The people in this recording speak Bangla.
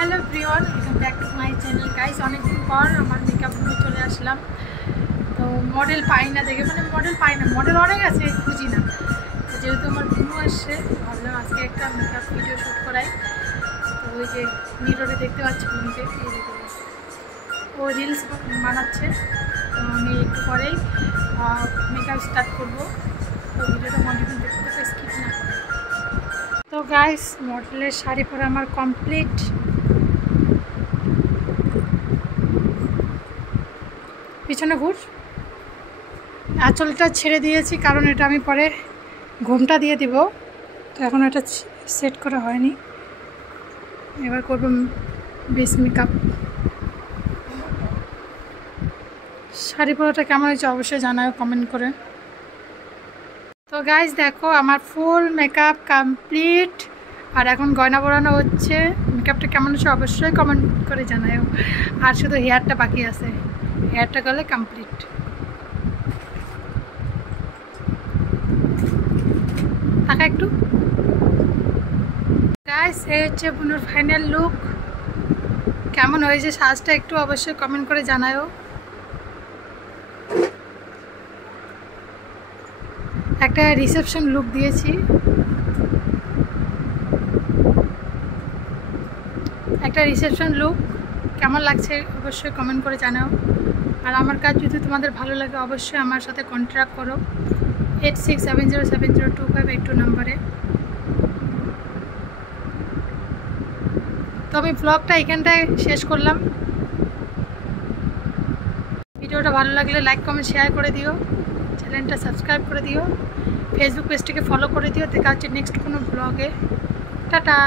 Hello everyone, welcome back to my channel guys. অনেকদিন পর আমার মেকআপ রুমে চলে আসলাম। তো মডেল পাই না দেখে, মডেল অনেক আছে, খুঁজি না। যেহেতু আমার বুনু আসছে, ভাবলাম আজকে একটা মেকআপ ভিডিও শ্যুট করাই। তো ওই যে মিররে দেখতে পাচ্ছি বুনুকে, এই দেখে ও রিলস বানাচ্ছে। তো আমি একটু পরেই মেকআপ স্টার্ট করবো। তো ভিডিওটা কন্টিনিউ দেখতে তো স্কিপ না করে। তো গাইস, মডেলের শাড়ি পরা আমার কমপ্লিট। পিছনে ঘুর। আঁচলটা ছেড়ে দিয়েছি কারণ এটা আমি পরে ঘোমটা দিয়ে দিব। তো এখন এটা সেট করা হয়নি, এবার করব বেস মেকআপ। শাড়ি পরাটা কেমন হয়েছে অবশ্যই জানাও কমেন্ট করে। তো গাইজ দেখো, আমার ফুল মেকআপ কমপ্লিট। আর এখন গয়না পরানো হচ্ছে। মেকআপটা কেমন হচ্ছে অবশ্যই কমেন্ট করে জানাও। আর শুধু হেয়ারটা বাকি আছে, হেয়ারটা করলে কমপ্লিট। টাকা একটু গাইস, এই হচ্ছে বুনুর ফাইনাল লুক। কেমন হয়েছে সাজটা একটু অবশ্যই কমেন্ট করে জানাও। একটা রিসেপশন লুক দিয়েছি, কেমন লাগছে অবশ্যই কমেন্ট করে জানাও। আর আমার কাজ যদি তোমাদের ভালো লাগে অবশ্যই আমার সাথে কন্ট্যাক্ট করো 8670702582 নম্বরে। তো আমি ব্লগটা এখানটায় শেষ করলাম। ভিডিওটা ভালো লাগলে লাইক কমেন্ট শেয়ার করে দিও, চ্যানেলটা সাবস্ক্রাইব করে দিও, ফেসবুক পেজটিকে ফলো করে দিও। দেখা হচ্ছে নেক্সট কোনো ব্লগে। টাটা।